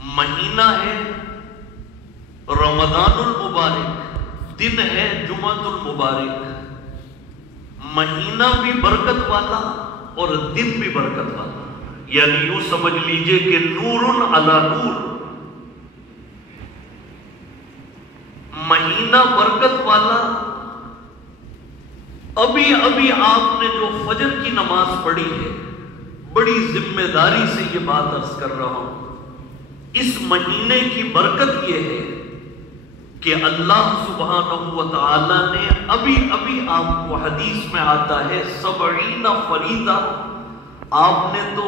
مہینہ ہے رمضان المبارک، دن ہے جمعۃ المبارک۔ مہینہ بھی برکت والا اور دن بھی برکت والا، یعنی یوں سمجھ لیجئے کہ نور علی نور۔ مہینہ برکت والا، ابھی ابھی آپ نے جو فجر کی نماز پڑھی ہے، بڑی ذمہ داری سے یہ بات عرض کر رہا ہوں، اس مہینے کی برکت یہ ہے کہ اللہ سبحانہ و تعالی نے ابھی ابھی آپ کو حدیث میں آتا ہے 70 فریضہ، آپ نے تو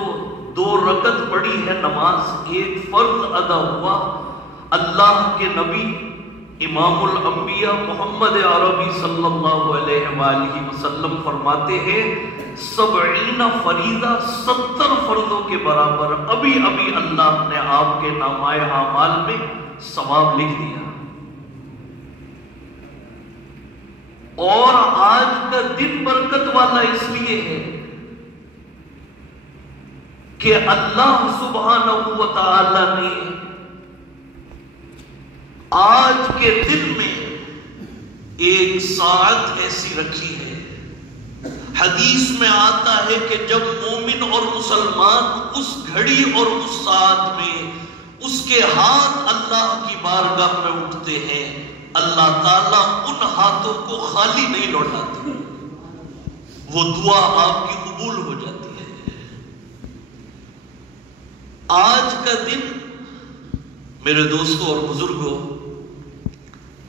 2 رکعت پڑھی ہے نماز، ایک فرض ادا ہوا۔ اللہ کے نبی امام الانبیاء محمد عربی صلی اللہ علیہ وآلہ وسلم فرماتے ہیں 70 فریضہ، 70 فرضوں کے برابر ابھی ابھی اللہ نے آپ کے نامۂ اعمال میں ثواب لکھ دیا۔ اور آج کا دن برکت والا اس لیے ہے کہ اللہ سبحانہ و تعالی نے آج کے دن میں ایک ساعت ایسی رکھی ہے، حدیث میں آتا ہے کہ جب مومن اور مسلمان اس گھڑی اور اس ساعت میں اس کے ہاتھ اللہ کی بارگاہ میں اٹھتے ہیں، اللہ تعالیٰ ان ہاتھوں کو خالی نہیں لوٹاتا، وہ دعا آپ کی قبول ہو جاتی ہے۔ آج کا دن میرے دوستوں اور بزرگوں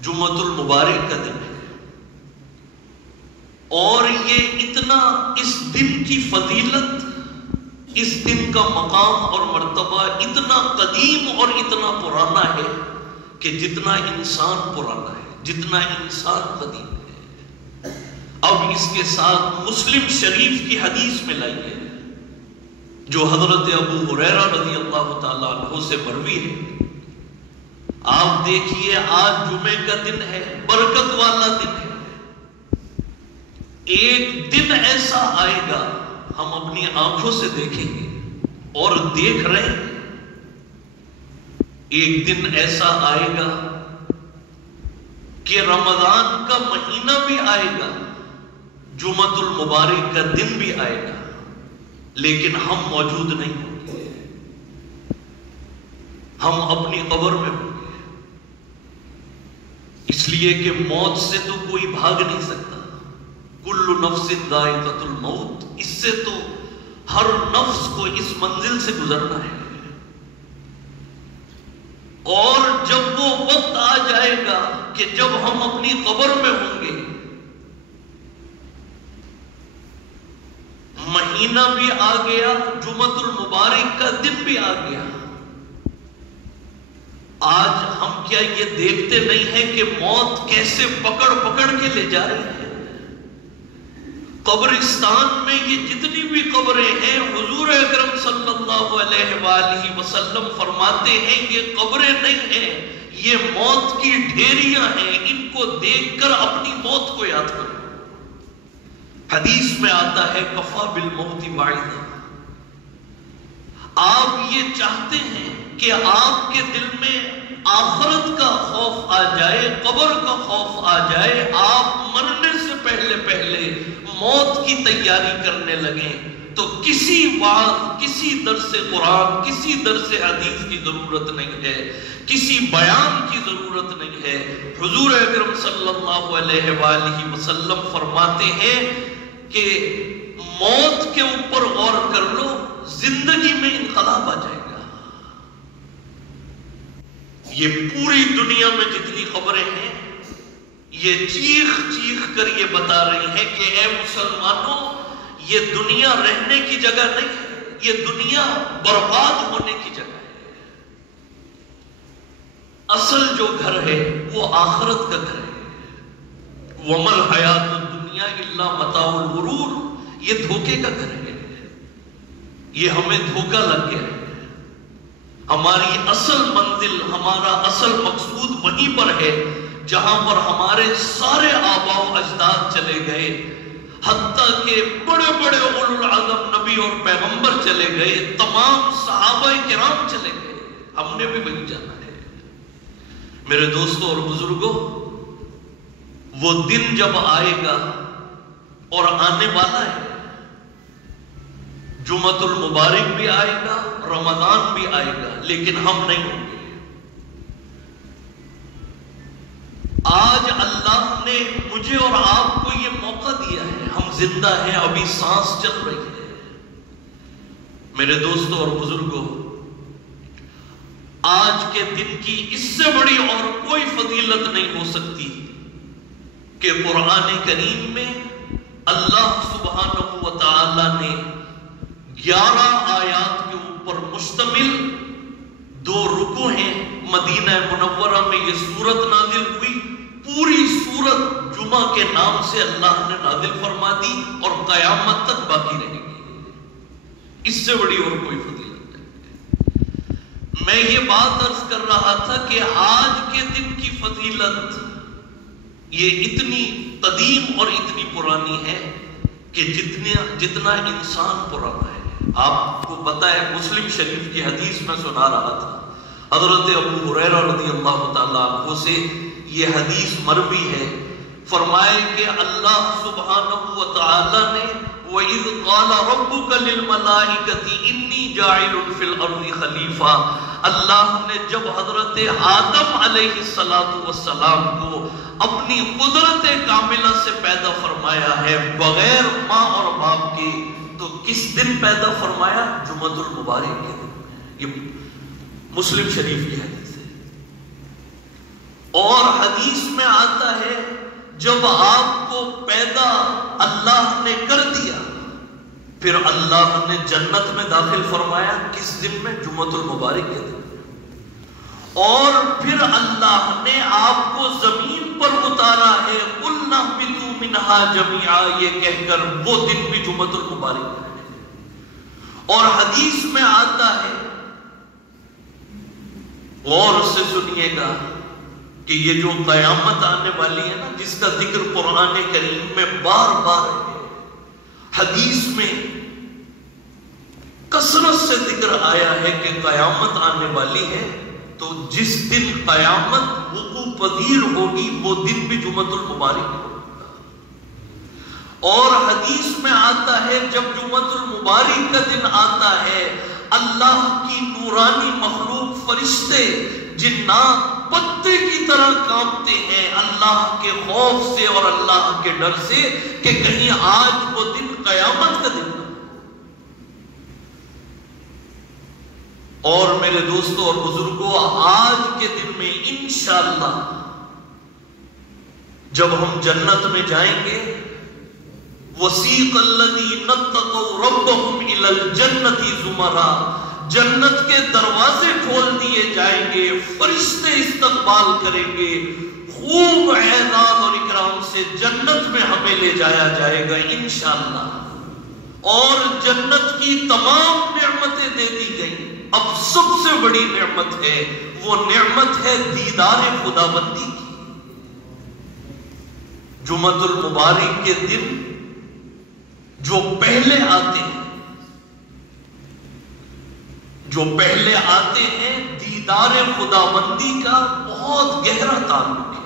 جمعۃ المبارک کا دن ہے، اور یہ اتنا اس دن کی فضیلت، اس دن کا مقام اور مرتبہ اتنا قدیم اور اتنا پرانا ہے کہ جتنا انسان پرانا ہے، جتنا انسان قدیم ہے۔ اب اس کے ساتھ مسلم شریف کی حدیث میں لائیے جو حضرت ابو ہریرہ رضی اللہ تعالیٰ عنہ سے مروی ہے۔ آپ دیکھیے آج جمعے کا دن ہے، برکت والا دن ہے۔ ایک دن ایسا آئے گا ہم اپنی آنکھوں سے دیکھیں گے اور دیکھ رہے ہیں، ایک دن ایسا آئے گا کہ رمضان کا مہینہ بھی آئے گا، جمعۃ المبارک کا دن بھی آئے گا، لیکن ہم موجود نہیں ہوں گے، ہم اپنی قبر میں ہوں گے، اس لیے کہ موت سے تو کوئی بھاگ نہیں سکتا، کل نفس ذائقۃ الموت، اس سے تو ہر نفس کو اس منزل سے گزرنا ہے۔ اور جب وہ وقت آ جائے گا کہ جب ہم اپنی قبر میں ہوں گے، مہینہ بھی آ گیا، جمعۃ المبارک کا دن بھی آ گیا، آج ہم کیا یہ دیکھتے نہیں ہیں کہ موت کیسے پکڑ پکڑ کے لے جا رہی ہے؟ قبرستان میں یہ جتنی بھی قبریں ہیں، حضور اکرم صلی اللہ علیہ وآلہ وسلم فرماتے ہیں یہ قبریں نہیں ہیں، یہ موت کی ڈھیریاں ہیں، ان کو دیکھ کر اپنی موت کو یاد کرو۔ حدیث میں آتا ہے کفا بالموت وعیدا۔ آپ یہ چاہتے ہیں کہ آپ کے دل میں آخرت کا خوف آ جائے، قبر کا خوف آ جائے، آپ مرنے سے پہلے پہلے موت کی تیاری کرنے لگیں، تو کسی وعظ، کسی درس قرآن، کسی درس حدیث کی ضرورت نہیں ہے، کسی بیان کی ضرورت نہیں ہے۔ حضور اکرم صلی اللہ علیہ وآلہ وسلم فرماتے ہیں کہ موت کے اوپر غور کر لو، زندگی میں انقلاب آ جائے گا۔ یہ پوری دنیا میں جتنی خبریں ہیں، یہ چیخ چیخ کر یہ بتا رہی ہیں کہ اے مسلمانوں، یہ دنیا رہنے کی جگہ نہیں ہے، یہ دنیا برباد ہونے کی جگہ ہے۔ اصل جو گھر ہے وہ آخرت کا گھر ہے۔ وَمَا الْحَيَاةُ الدُّنْيَا إِلَّا مَتَاعُ الْغُرُورِ، یہ دھوکے کا گھر ہے، یہ ہمیں دھوکہ لگ گیا ہے۔ ہماری اصل منزل، ہمارا اصل مقصود وہیں پر ہے جہاں پر ہمارے سارے آباء و اجداد چلے گئے، حتیٰ کہ بڑے بڑے اولو العزم نبی اور پیغمبر چلے گئے، تمام صحابہ کرام چلے گئے۔ ہم نے بھی بن جانا ہے۔ میرے دوستوں اور بزرگوں، وہ دن جب آئے گا اور آنے والا ہے، جمعۃ المبارک بھی آئے گا، رمضان بھی آئے گا، لیکن ہم نہیں ہوں گے۔ آج اللہ نے مجھے اور آپ کو یہ موقع دیا ہے، ہم زندہ ہیں، ابھی سانس چل رہی ہے۔ میرے دوستوں اور بزرگوں، آج کے دن کی اس سے بڑی اور کوئی فضیلت نہیں ہو سکتی کہ قرآن کریم میں اللہ سبحانہ و تعالی نے 11 آیات کے اوپر مشتمل 2 رکوع ہیں۔ مدینہ منورہ میں یہ سورت نازل ہوئی، پوری سورت جمعہ کے نام سے اللہ نے نازل فرما دی اور قیامت تک باقی رہے گی۔ اس سے بڑی اور کوئی فضیلت نہیں۔ میں یہ بات عرض کر رہا تھا کہ آج کے دن کی فضیلت یہ اتنی قدیم اور اتنی پرانی ہے کہ جتنا انسان پرانا ہے۔ آپ کو پتہ ہے، مسلم شریف کی حدیث میں سنا رہا تھا، حضرت ابو ہریرہ رضی اللہ تعالیٰ عنہ سے یہ حدیث مروی ہے، فرمائے کہ اللہ سبحانہ و تعالی نے وَإِذْ قَالَ رَبُّكَ لِلْمَلَائِكَةِ إِنِّي جَاعِلٌ فِي الْأَرْضِ خَلِيفَةً، اللہ نے جب حضرت آدم علیہ السلام کو اپنی قدرت کاملہ سے پیدا فرمایا ہے بغیر ماں اور باپ کے، تو کس دن پیدا فرمایا؟ جمعۃ المبارک کے دن۔ یہ مسلم شریف کی حدیث ہے۔ اور حدیث میں آتا ہے جب آپ کو پیدا اللہ نے کر دیا، پھر اللہ نے جنت میں داخل فرمایا، کس دن میں؟ جمعۃ المبارک کے دن۔ اور پھر اللہ نے آپ کو زمین پر اتارا ہے، قُلْنَا اهْبِطُوا مِنْهَا جَمِيعًا، یہ کہہ کر وہ دن بھی جمعۃ المبارک ہے۔ اور حدیث میں آتا ہے، غور سے سنیے گا، کہ یہ جو قیامت آنے والی ہے نا، جس کا ذکر قرآن کریم میں بار بار ہے، حدیث میں کثرت سے ذکر آیا ہے کہ قیامت آنے والی ہے، تو جس دن قیامت وقوع پذیر ہوگی وہ دن بھی جمعۃ المبارک ہوگا۔ اور حدیث میں آتا ہے جب جمعۃ المبارک کا دن آتا ہے، اللہ کی نورانی مخلوق، فرشتے، جنات پتے کی طرح کانپتے ہیں اللہ کے خوف سے اور اللہ کے ڈر سے کہ کہیں آج وہ دن قیامت کا دن نہ۔ اور میرے دوستوں اور بزرگوں، آج کے دن میں انشاءاللہ جب ہم جنت میں جائیں گے، وَسِيقَ الَّذِينَ اتَّقَوْا رَبَّهُمْ إِلَى الْجَنَّةِ زُمَرًا، جنت کے دروازے کھول دیے جائیں گے، فرشتے استقبال کریں گے، خوب اعزاز اور اکرام سے جنت میں ہمیں لے جایا جائے گا انشاءاللہ۔ اور جنت کی تمام نعمتیں دے دی گئی، اب سب سے بڑی نعمت ہے، وہ نعمت ہے دیدار خداوندی کی۔ جمعۃ المبارک کے دن جو پہلے آتے ہیں، دیدار خداوندی کا بہت گہرا تعلق ہے،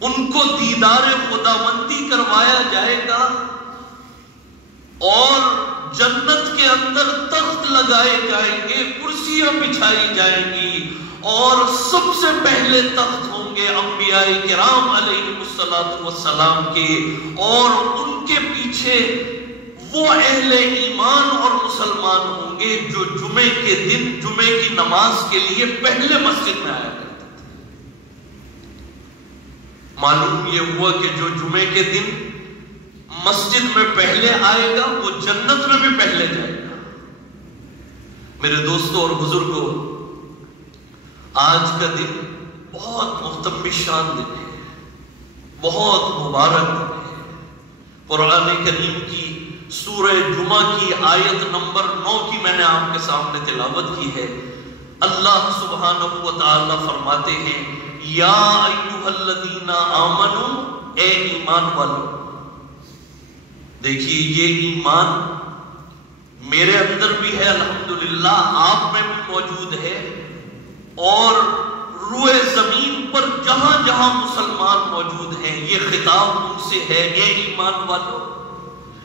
ان کو دیدار خداوندی کروایا جائے گا، اور جنت کے اندر تخت لگائے جائیں گے، کرسیاں بچھائی جائیں گی، اور سب سے پہلے تخت ہوں گے انبیاء کرام علیہ السلام کے، اور ان کے پیچھے وہ اہل ایمان اور مسلمان ہوں گے جو جمعے کے دن جمعے کی نماز کے لیے پہلے مسجد میں آیا کرتے تھے۔ معلوم یہ ہوا کہ جو جمعے کے دن مسجد میں پہلے آئے گا وہ جنت میں بھی پہلے جائے گا۔ میرے دوستوں اور بزرگوں، آج کا دن بہت محترم شان دن ہے، بہت مبارک دن ہے۔ قرآن کریم کی سورہ جمعہ کی آیت نمبر 9 کی میں نے آپ کے سامنے تلاوت کی ہے۔ اللہ سبحانہ و تعالی فرماتے ہیں، یا ایھا الذین آمنوا، اے ایمان والو۔ دیکھیے یہ ایمان میرے اندر بھی ہے الحمدللہ، اللہ آپ میں بھی موجود ہے، اور روئے زمین پر جہاں جہاں مسلمان موجود ہیں یہ خطاب ان سے ہے، اے ایمان والو،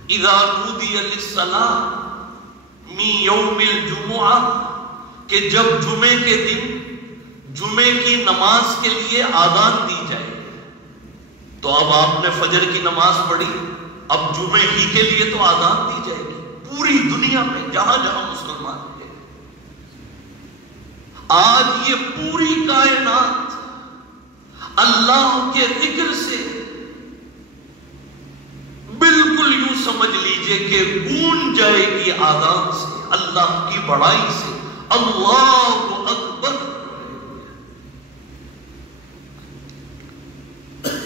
اذا نودی للصلاۃ من یوم الجمعہ، کہ جب جمعے کے دن جمعے کی نماز کے لیے آذان دی جائے، تو اب آپ نے فجر کی نماز پڑھی، اب جمعے ہی کے لیے تو آذان دی جائے گی پوری دنیا میں جہاں جہاں مسلمان ہیں۔ آج یہ پوری کائنات اللہ کے ذکر سے بالکل یوں سمجھ لیجئے کہ گونج جائے گی آذان سے، اللہ کی بڑائی سے، اللہ اکبر۔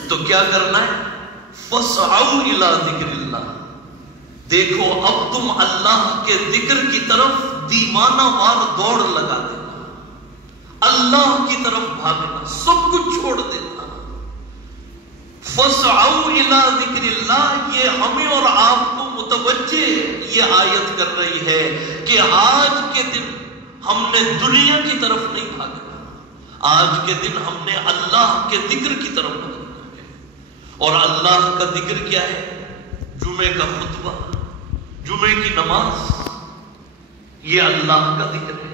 تو کیا کرنا ہے؟ فَاسْعَوْا إِلَىٰ ذِكْرِ اللَّهِ، دیکھو اب تم اللہ کے ذکر کی طرف دیوانہ وار دوڑ لگا دینا، اللہ کی طرف بھاگنا، سب کچھ چھوڑ دینا۔ فَاسْعَوْا إِلَىٰ ذِكْرِ اللَّهِ، یہ ہمیں اور آپ کو متوجہ یہ آیت کر رہی ہے کہ آج کے دن ہم نے دنیا کی طرف نہیں بھاگنا، آج کے دن ہم نے اللہ کے ذکر کی طرف بھاگنا ہے۔ اور اللہ کا ذکر کیا ہے؟ جمعے کا خطبہ، جمعے کی نماز، یہ اللہ کا ذکر ہے۔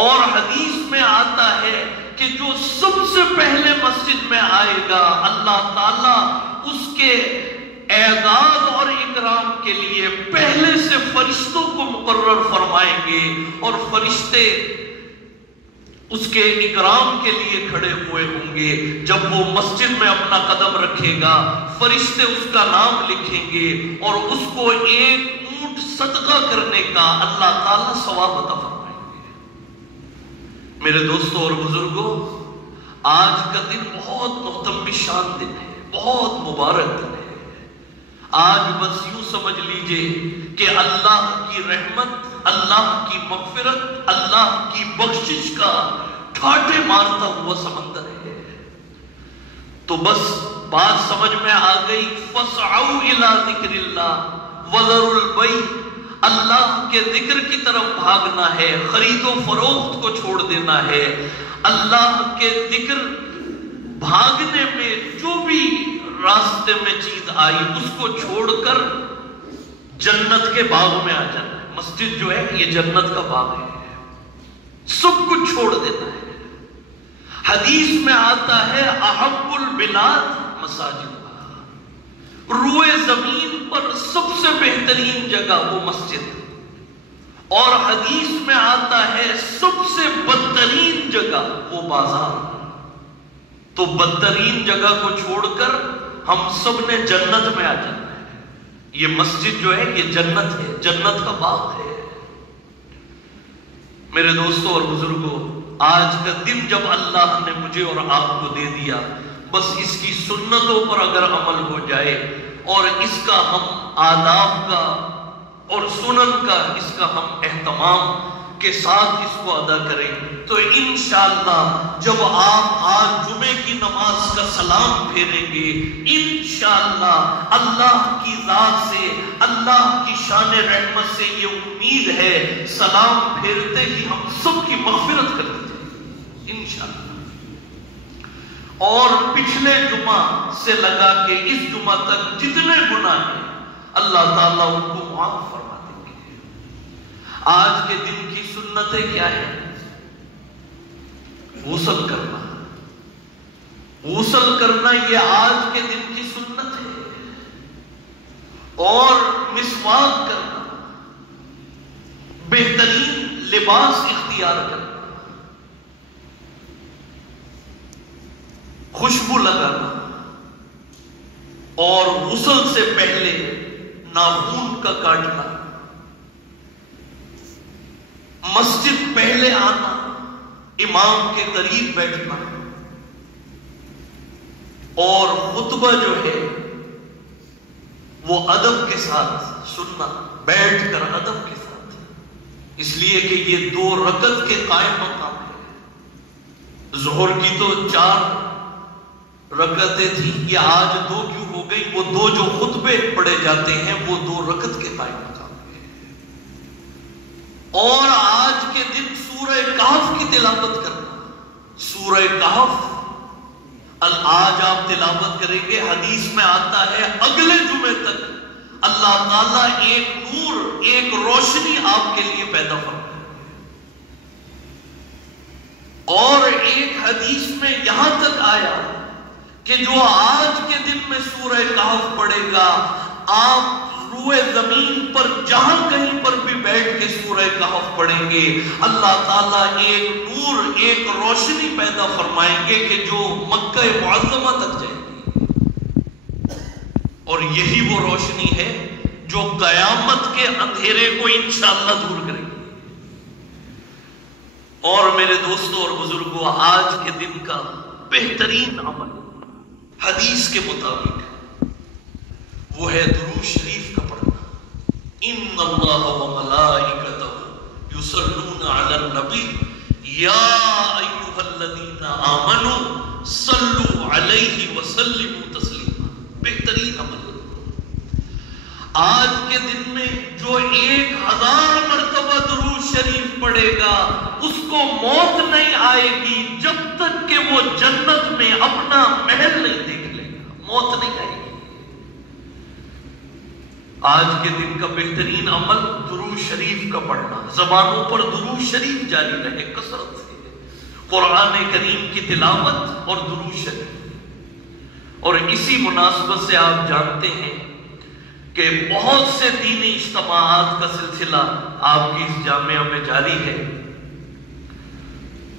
اور حدیث میں آتا ہے کہ جو سب سے پہلے مسجد میں آئے گا اللہ تعالیٰ اس کے اعزاز اور اکرام کے لیے پہلے سے فرشتوں کو مقرر فرمائیں گے، اور فرشتے اس کے اکرام کے لیے کھڑے ہوئے ہوں گے۔ جب وہ مسجد میں اپنا قدم رکھے گا فرشتے اس کا نام لکھیں گے، اور اس کو ایک اونٹ صدقہ کرنے کا اللہ تعالیٰ ثواب عطا فرمائیں گے۔ میرے دوستوں اور بزرگوں، آج کا دن بہت محترم شان دن ہے، بہت مبارک دن ہے۔ آج بس یوں سمجھ لیجئے کہ اللہ کی رحمت، اللہ کی مغفرت، اللہ کی بخشش کا ٹھاٹھے مارتا ہوا سمندر ہے۔ تو بس بات سمجھ میں آ گئی، فَاسْعَوْا إِلَىٰ ذِكْرِ اللَّهِ وَذَرُوا الْبَيْعَ، اللہ کے ذکر کی طرف بھاگنا ہے، خرید و فروخت کو چھوڑ دینا ہے۔ اللہ کے ذکر بھاگنے میں جو بھی راستے میں چیز آئی اس کو چھوڑ کر جنت کے باغ میں آ جانا ہے۔ مسجد جو ہے یہ جنت کا باغ ہے، سب کچھ چھوڑ دینا ہے۔ حدیث میں آتا ہے احب البلاد مساجد، روئے زمین پر سب سے بہترین جگہ وہ مسجد، اور حدیث میں آتا ہے سب سے بدترین جگہ وہ بازار۔ تو بدترین جگہ کو چھوڑ کر ہم سب نے جنت میں آ جانا ہے۔ یہ مسجد جو ہے یہ جنت ہے، جنت کا باغ ہے۔ میرے دوستوں اور بزرگوں، آج کا دن جب اللہ نے مجھے اور آپ کو دے دیا، بس اس کی سنتوں پر اگر عمل ہو جائے اور اس کا ہم آداب کا اور سنن کا اس کا ہم اہتمام کے ساتھ اس کو ادا کریں، تو انشاءاللہ جب آپ آج جمعے کی نماز کا سلام پھیریں گے، انشاءاللہ اللہ کی ذات سے، اللہ کی شان رحمت سے یہ امید ہے سلام پھیرتے ہی ہم سب کی مغفرت کر دی جائے انشاءاللہ۔ اور پچھلے جمعہ سے لگا کے اس جمعہ تک جتنے گناہ ہیں اللہ تعالیٰ ان کو معاف فرما دیں گے۔ آج کے دن کی سنتیں کیا ہیں؟ غسل کرنا، غسل کرنا یہ آج کے دن کی سنت ہے، اور مسواک کرنا، بہترین لباس اختیار کرنا، خوشبو لگانا، اور غسل سے پہلے ناخن کا کاٹنا، مسجد پہلے آنا، امام کے قریب بیٹھنا، اور خطبہ جو ہے وہ ادب کے ساتھ سننا، بیٹھ کر ادب کے ساتھ، اس لیے کہ یہ 2 رکعت کے قائم مقام ہے۔ ظہر کی تو 4 رکعتیں تھیں، یہ آج 2 کیوں ہو گئی؟ وہ 2 جو خطبے پڑھے جاتے ہیں وہ 2 رکعت کے قائم مقام ہے۔ اور آج کے دن سورہ کہف کی تلاوت کرنا. سورہ کہف آج آپ تلاوت کریں گے. حدیث میں آتا ہے اگلے جمعے تک اللہ تعالیٰ ایک نور، ایک روشنی آپ کے لیے پیدا فرمائے. اور ایک حدیث میں یہاں تک آیا کہ جو آج کے دن میں سورہ کہف پڑھے گا، آپ روئے زمین پر جہاں کہیں پر بھی بیٹھ کے سورہ کہف پڑھیں گے، اللہ تعالیٰ ایک نور، ایک روشنی پیدا فرمائیں گے کہ جو مکہ معظمہ تک جائے گی. اور یہی وہ روشنی ہے جو قیامت کے اندھیرے کو انشاءاللہ دور کرے گی. اور میرے دوستوں اور بزرگوں، آج کے دن کا بہترین عمل حدیث کے مطابق وہ ہے درود شریف کا پڑھنا. ان اللہ و ملائکتہ یصلون علی النبی یا ایھا الذین آمنوا صلوا علیہ وسلموا تسلیما. بہترین عمل. آج کے دن میں جو 1000 مرتبہ درود شریف پڑھے گا اس کو موت نہیں آئے گی جب تک کہ وہ جنت میں اپنا محل نہیں دیکھ لے گا. موت نہیں آئے گی. آج کے دن کا بہترین عمل درود شریف کا پڑھنا. زبانوں پر درود شریف جاری رہے کثرت سے. قرآن کریم کی تلاوت اور درود شریف. اور اسی مناسبت سے آپ جانتے ہیں کہ بہت سے دینی اجتماعات کا سلسلہ آپ کی اس جامعہ میں جاری ہے.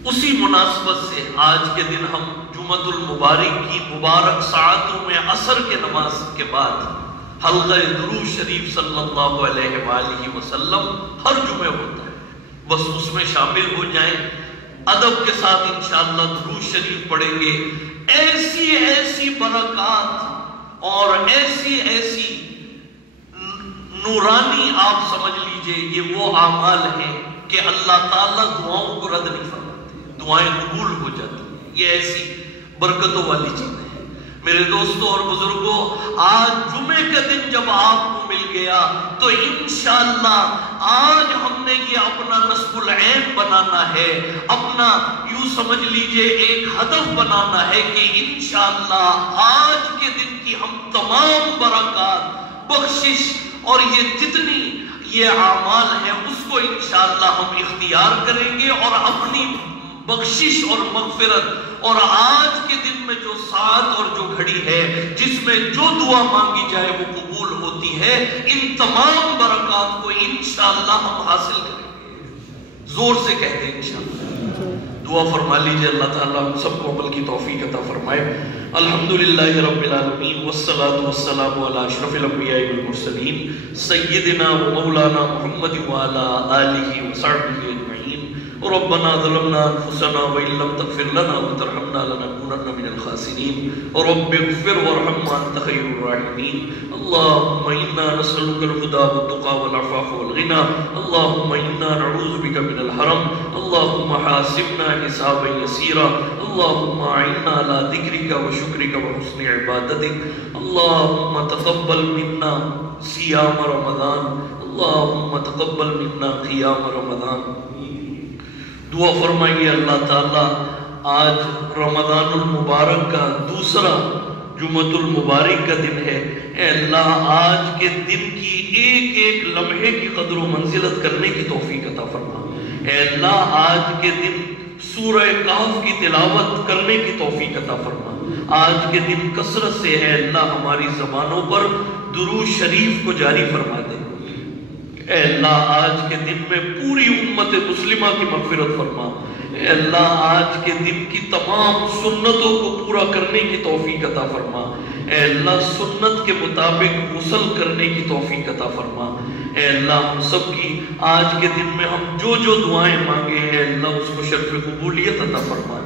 اسی مناسبت سے آج کے دن ہم جمعۃ المبارک کی مبارک ساعتوں میں عصر کے نماز کے بعد حلقہ درود شریف صلی اللہ علیہ وآلہ وسلم ہر جمعہ ہوتا ہے. بس اس میں شامل ہو جائیں. ادب کے ساتھ انشاءاللہ درود شریف پڑھیں گے. ایسی ایسی برکات اور ایسی ایسی نورانی آپ سمجھ لیجئے یہ وہ اعمال ہیں کہ اللہ تعالیٰ دعاؤں کو رد نہیں فرماتے. دعائیں قبول ہو جاتی ہیں. یہ ایسی برکتوں والی چیزیں ہیں. میرے دوستوں اور بزرگوں، آج جمعے کا دن جب آپ کو مل گیا تو انشاءاللہ آج ہم نے یہ اپنا نصب العین بنانا ہے. اپنا یوں سمجھ لیجئے ایک ہدف بنانا ہے کہ انشاءاللہ آج کے دن کی ہم تمام برکات، بخشش اور یہ جتنی یہ اعمال ہیں اس کو انشاءاللہ ہم اختیار کریں گے اور اپنی بخشش اور مغفرت اور آج کے دن میں جو ساعت اور جو گھڑی ہے جس میں جو دعا مانگی جائے وہ قبول ہوتی ہے، ان تمام برکات کو انشاءاللہ ہم حاصل کریں گے. زور سے کہتے ہیں انشاءاللہ. دعا فرما لیجئے اللہ تعالیٰ ہم سب کو عمل کی توفیق عطا فرمائے. الحمدللہ رب العالمین والصلاة والسلام علی اشرف الانبیاء والمرسلین سیدنا و مولانا محمد وعلی آلہ وصحبہ اجمعین. ربنا ظلمنا انفسنا وان لم تغفر لنا وترحمنا لنكونن من الخاسرين. رب اغفر وارحم وانت خير الراحمين. اللهم انا نسألك الهدى والتقى والعفاف والغنى. اللهم انا نعوذ بك من الحرم. اللهم حاسبنا حسابا يسيرا. اللهم اعنا على ذكرك وشكرك وحسن عبادتك. اللهم تقبل منا صيام رمضان. اللهم تقبل منا قيام رمضان. دعا فرمائیے اللہ تعالیٰ آج رمضان المبارک کا دوسرا جمعۃ المبارک کا دن ہے. اے اللہ آج کے دن کی ایک ایک لمحے کی قدر و منزلت کرنے کی توفیق عطا فرما. اے اللہ آج کے دن سورہ کہف کی تلاوت کرنے کی توفیق عطا فرما. آج کے دن کثرت سے اے اللہ ہماری زبانوں پر درود شریف کو جاری فرما دے. اے اللہ آج کے دن میں پوری امت مسلمہ کی مغفرت فرما. اے اللہ آج کے دن کی تمام سنتوں کو پورا کرنے کی توفیق عطا فرما. اے اللہ سنت کے مطابق غسل کرنے کی توفیق عطا فرما. اے اللہ ہم سب کی آج کے دن میں ہم جو جو دعائیں مانگے ہیں اے اللہ اس کو شرف قبولیت عطا فرما.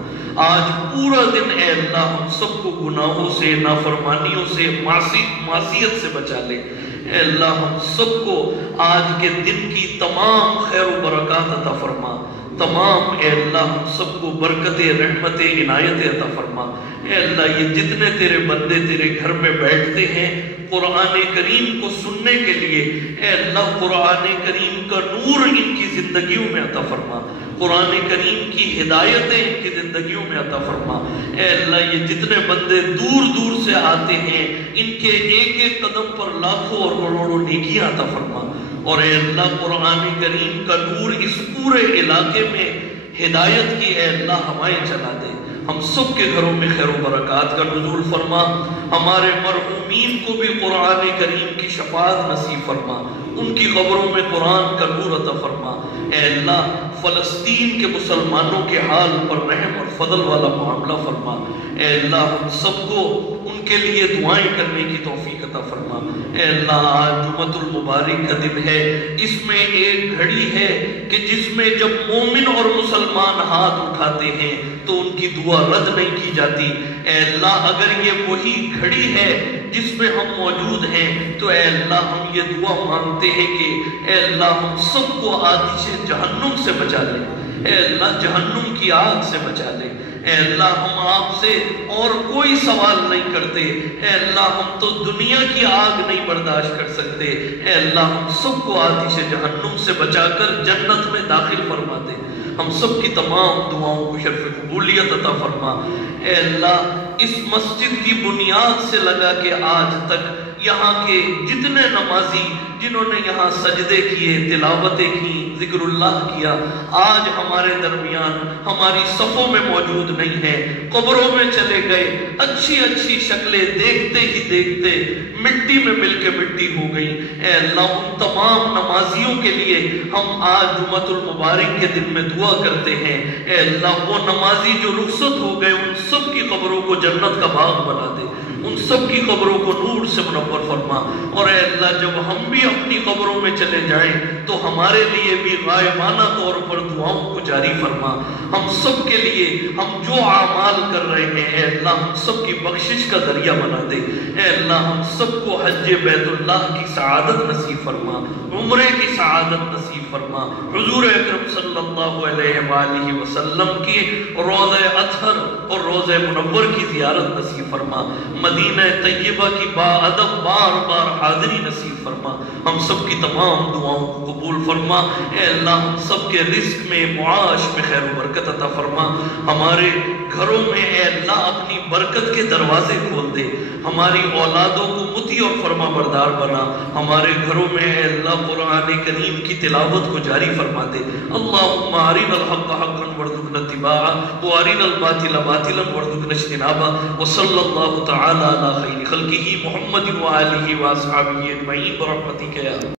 آج پورا دن اے اللہ ہم سب کو گناہوں سے، نافرمانیوں سے، معصیت سے بچا لے. اے اللہ ہم سب کو آج کے دن کی تمام خیر و برکات عطا فرما. تمام اے اللہ ہم سب کو برکت رحمت عنایت عطا فرما۔ اے اللہ یہ جتنے تیرے بندے تیرے گھر میں بیٹھتے ہیں قرآن کریم کو سننے کے لیے، اے اللہ قرآن کریم کا نور ان کی زندگیوں میں عطا فرما، قرآن کریم کی ہدایتیں ان کی زندگیوں میں عطا فرما۔ اے اللہ یہ جتنے بندے دور دور سے آتے ہیں ان کے ایک ایک قدم پر لاکھوں اور کروڑوں نیکیاں عطا فرما، اور اے اللہ قرآن کریم کا نور اس پورے علاقے میں ہدایت کی اے اللہ ہوائیں چلا دے، ہم سب کے گھروں میں خیر و برکات کا نزول فرما، ہمارے مرحومین کو بھی قرآن کریم کی شفاعت نصیب فرما، ان کی قبروں میں قرآن کا نور عطا فرما۔ اے اللہ فلسطین کے مسلمانوں کے حال پر رحم اور فضل والا معاملہ فرما، اے اللہ ہم سب کو ان کے لیے دعائیں کرنے کی توفیق عطا فرما۔ اے اللہ آج جمعۃ المبارک کا دن ہے، اس میں ایک گھڑی ہے کہ جس میں جب مومن اور مسلمان ہاتھ اٹھاتے ہیں تو ان کی دعا رد نہیں کی جاتی۔ اے اللہ اگر یہ وہی گھڑی ہے جس میں ہم موجود ہیں تو اے اللہ ہم یہ دعا مانگتے ہیں کہ اے اللہ ہم سب کو آتش جہنم سے بچا لے، اے اللہ جہنم کی آگ سے بچا لے۔ اے اللہ ہم آپ سے اور کوئی سوال نہیں کرتے، اے اللہ ہم تو دنیا کی آگ نہیں برداشت کر سکتے، اے اللہ ہم سب کو آتش جہنم سے بچا کر جنت میں داخل فرما دے، ہم سب کی تمام دعاؤں کو شرف قبولیت عطا فرما۔ اے اللہ اس مسجد کی بنیاد سے لگا کہ آج تک یہاں کے جتنے نمازی جنہوں نے یہاں سجدے کیے، تلاوتیں کی، ذکر اللہ کیا، آج ہمارے درمیان ہماری صفوں میں موجود نہیں ہے، قبروں میں چلے گئے، اچھی اچھی شکلیں دیکھتے ہی دیکھتے مٹی میں مل کے مٹی ہو گئی۔ اے اللہ ان تمام نمازیوں کے لیے ہم آج جمعۃ المبارک کے دن میں دعا کرتے ہیں، اے اللہ وہ نمازی جو رخصت ہو گئے ان سب کی قبروں کو جنت کا باغ بنا دے، ان سب کی قبروں کو نور سے منور فرما، اور اے اللہ جب ہم بھی اپنی قبروں میں چلے جائیں تو ہمارے لیے بھی غائبانہ طور پر دعاؤں کو جاری فرما۔ ہم سب کے لیے ہم جو اعمال کر رہے ہیں اے اللہ ہم سب کی بخشش کا ذریعہ بنا دے، اے اللہ ہم سب کو حج بیت اللہ کی سعادت نصیب فرما، عمرے کی سعادت نصیب فرما، حضور اکرم صلی اللہ علیہ وآلہ وسلم کی روضہ اطہر اور روضہ منور کی زیارت نصیب فرما، مدینہ طیبہ کی باادب بار بار حاضری نصیب فرما، ہم سب کی تمام دعاؤں کو قبول فرما۔ اے اللہ ہم سب کے رزق میں معاش میں خیر و برکت عطا فرما، ہمارے گھروں میں اے اللہ اپنی برکت کے دروازے کھول دے، ہماری اولادوں کو مطیع اور فرما بردار بنا، ہمارے گھروں میں اے اللہ قرآن کریم کی تلاوت کو جاری فرما دے۔ اللہم ارنا الحق حقا وارزقنا اتباعہ وارنا الباطل باطلا وارزقنا اجتنابہ، وصلی اللہ تعالی علی خیر خلقہ محمد وآلہ واصحابہ اجمعین برحمتک یا